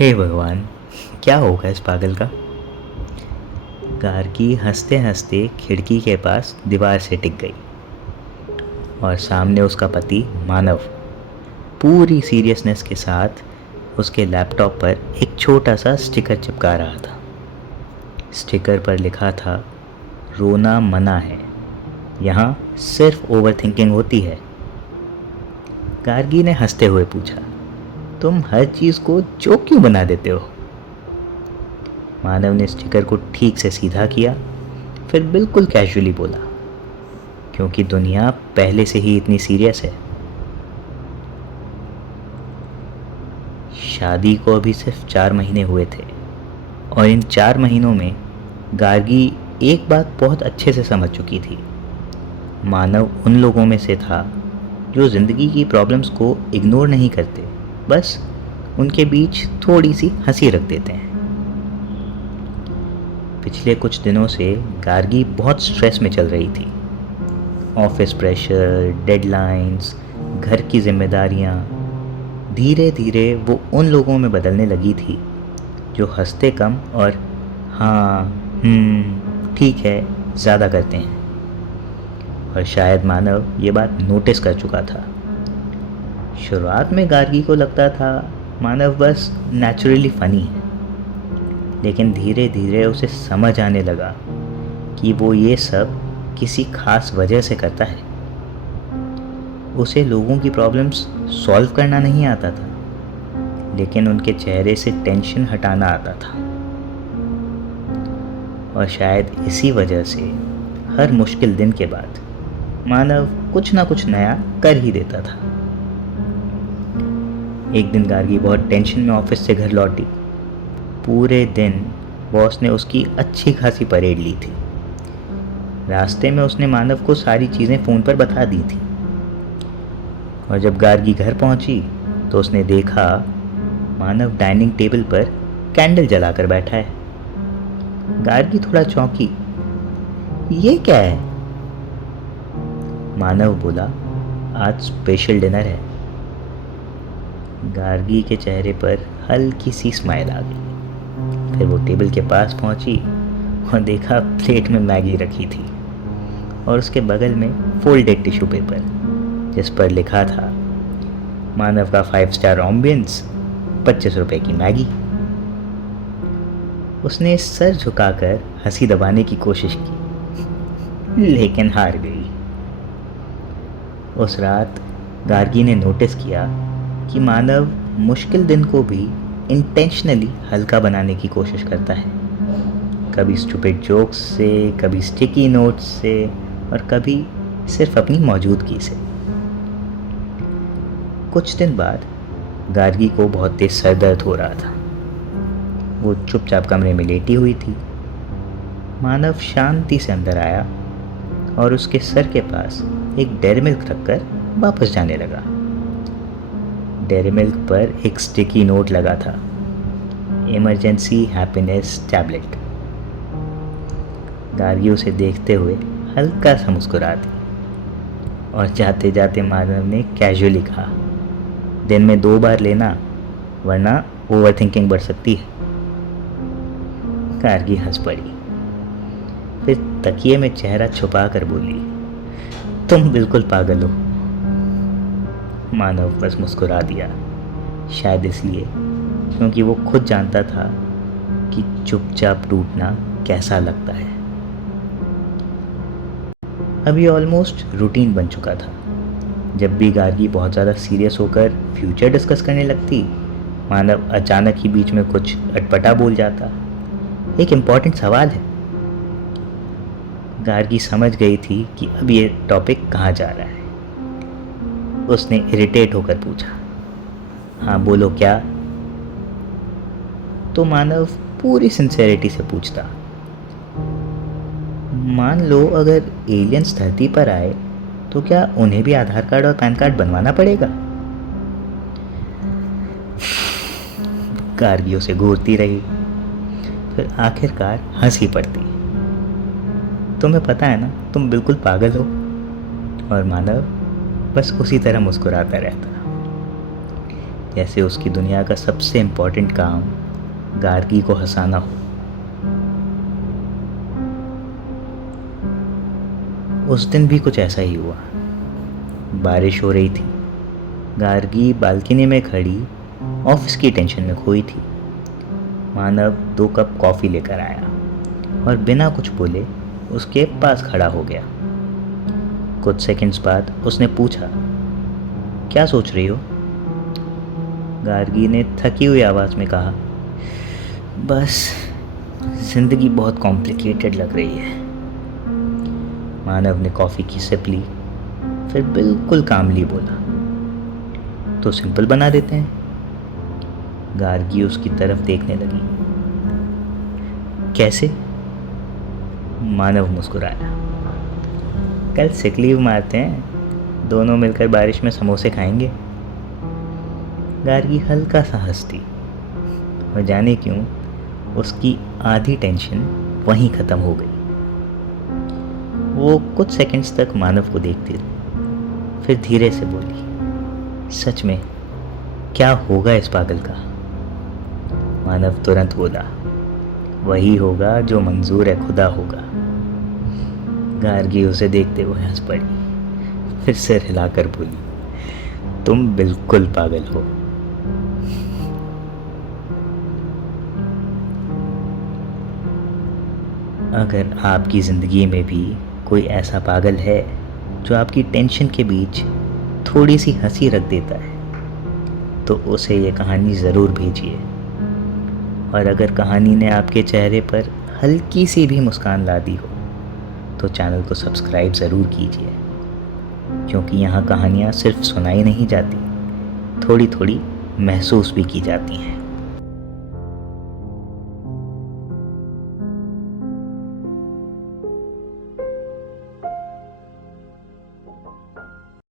हे भगवान, क्या होगा इस पागल का। गार्गी हंसते हंसते खिड़की के पास दीवार से टिक गई और सामने उसका पति मानव पूरी सीरियसनेस के साथ उसके लैपटॉप पर एक छोटा सा स्टिकर चिपका रहा था। स्टिकर पर लिखा था, रोना मना है, यहाँ सिर्फ ओवर थिंकिंग होती है। गार्गी ने हंसते हुए पूछा, तुम हर चीज़ को जोक क्यों बना देते हो। मानव ने स्टिकर को ठीक से सीधा किया, फिर बिल्कुल कैजुअली बोला, क्योंकि दुनिया पहले से ही इतनी सीरियस है। शादी को अभी सिर्फ 4 महीने हुए थे और इन 4 महीनों में गार्गी एक बात बहुत अच्छे से समझ चुकी थी। मानव उन लोगों में से था जो ज़िंदगी की प्रॉब्लम्स को इग्नोर नहीं करते, बस उनके बीच थोड़ी सी हंसी रख देते हैं। पिछले कुछ दिनों से गार्गी बहुत स्ट्रेस में चल रही थी। ऑफिस प्रेशर, डेडलाइंस, घर की जिम्मेदारियाँ। धीरे धीरे वो उन लोगों में बदलने लगी थी जो हंसते कम और हाँ ठीक है ज़्यादा करते हैं। और शायद मानव ये बात नोटिस कर चुका था। शुरुआत में गार्गी को लगता था मानव बस नेचुरली फ़नी है, लेकिन धीरे धीरे उसे समझ आने लगा कि वो ये सब किसी खास वजह से करता है। उसे लोगों की प्रॉब्लम्स सॉल्व करना नहीं आता था, लेकिन उनके चेहरे से टेंशन हटाना आता था। और शायद इसी वजह से हर मुश्किल दिन के बाद मानव कुछ ना कुछ नया कर ही देता था। एक दिन गार्गी बहुत टेंशन में ऑफिस से घर लौटी। पूरे दिन बॉस ने उसकी अच्छी खासी परेड ली थी। रास्ते में उसने मानव को सारी चीज़ें फ़ोन पर बता दी थी। और जब गार्गी घर पहुंची तो उसने देखा मानव डाइनिंग टेबल पर कैंडल जलाकर बैठा है। गार्गी थोड़ा चौंकी, ये क्या है। मानव बोला, आज स्पेशल डिनर है। गार्गी के चेहरे पर हल्की सी स्माइल आ गई। फिर वो टेबल के पास पहुंची और देखा प्लेट में मैगी रखी थी और उसके बगल में फोल्डेड टिश्यू पेपर जिस पर लिखा था, मानव का 5 स्टार एम्बियंस, 25 रुपए की मैगी। उसने सर झुकाकर हंसी दबाने की कोशिश की, लेकिन हार गई। उस रात गार्गी ने नोटिस किया कि मानव मुश्किल दिन को भी इंटेंशनली हल्का बनाने की कोशिश करता है। कभी स्टूपिड जोक्स से, कभी स्टिकी नोट्स से और कभी सिर्फ अपनी मौजूदगी से। कुछ दिन बाद गार्गी को बहुत तेज सर दर्द हो रहा था। वो चुपचाप कमरे में लेटी हुई थी। मानव शांति से अंदर आया और उसके सर के पास एक डेयरी मिल्क रखकर वापस जाने लगा। डेयरी मिल्क पर एक स्टिकी नोट लगा था, इमरजेंसी हैप्पीनेस टैबलेट। गार्गी उसे देखते हुए हल्का सा मुस्कुरा दी और जाते जाते मानव ने कैजुअली कहा, दिन में 2 बार लेना, वरना ओवर थिंकिंग बढ़ सकती है। गार्गी हंस पड़ी, फिर तकिए में चेहरा छुपा कर बोली, तुम बिल्कुल पागल हो। मानव बस मुस्कुरा दिया, शायद इसलिए क्योंकि वो खुद जानता था कि चुपचाप टूटना कैसा लगता है। अब ये ऑलमोस्ट रूटीन बन चुका था। जब भी गार्गी बहुत ज़्यादा सीरियस होकर फ्यूचर डिस्कस करने लगती, मानव अचानक ही बीच में कुछ अटपटा बोल जाता, एक इम्पॉर्टेंट सवाल है। गार्गी समझ गई थी कि अब ये टॉपिक कहाँ जा रहा है। उसने इरिटेट होकर पूछा, हाँ बोलो क्या। तो मानव पूरी सिंसेरिटी से पूछता, मान लो अगर एलियंस धरती पर आए तो क्या उन्हें भी आधार कार्ड और पैन कार्ड बनवाना पड़ेगा। गार्गी उसे घूरती रही, फिर आखिरकार हंसी पड़ती, तुम्हें पता है ना, तुम बिल्कुल पागल हो। और मानव बस उसी तरह मुस्कुराता रहता। जैसे उसकी दुनिया का सबसे इम्पोर्टेंट काम गार्गी को हंसाना हो। उस दिन भी कुछ ऐसा ही हुआ। बारिश हो रही थी। गार्गी बालकनी में खड़ी ऑफिस की टेंशन में खोई थी। मानव 2 कप कॉफ़ी लेकर आया और बिना कुछ बोले उसके पास खड़ा हो गया। कुछ सेकंड्स बाद उसने पूछा, क्या सोच रही हो? गार्गी ने थकी हुई आवाज़ में कहा, बस ज़िंदगी बहुत कॉम्प्लिकेटेड लग रही है। मानव ने कॉफ़ी की सिप ली, फिर बिल्कुल कामली बोला, तो सिंपल बना देते हैं। गार्गी उसकी तरफ देखने लगी। कैसे? मानव मुस्कुराया। कल सिक लीव मारते हैं, दोनों मिलकर बारिश में समोसे खाएंगे। गार्गी हल्का सा हंसती और जाने क्यों उसकी आधी टेंशन वहीं ख़त्म हो गई। वो कुछ सेकंड्स तक मानव को देखती रही, फिर धीरे से बोली, सच में क्या होगा इस पागल का? मानव तुरंत बोला, वही होगा जो मंजूर है खुदा होगा। गार्गी उसे देखते हुए हंस पड़ी, फिर सिर हिलाकर बोली, तुम बिल्कुल पागल हो। अगर आपकी ज़िंदगी में भी कोई ऐसा पागल है जो आपकी टेंशन के बीच थोड़ी सी हंसी रख देता है, तो उसे ये कहानी ज़रूर भेजिए। और अगर कहानी ने आपके चेहरे पर हल्की सी भी मुस्कान ला दी हो, तो चैनल को सब्सक्राइब ज़रूर कीजिए, क्योंकि यहाँ कहानियाँ सिर्फ सुनाई नहीं जाती, थोड़ी थोड़ी महसूस भी की जाती हैं।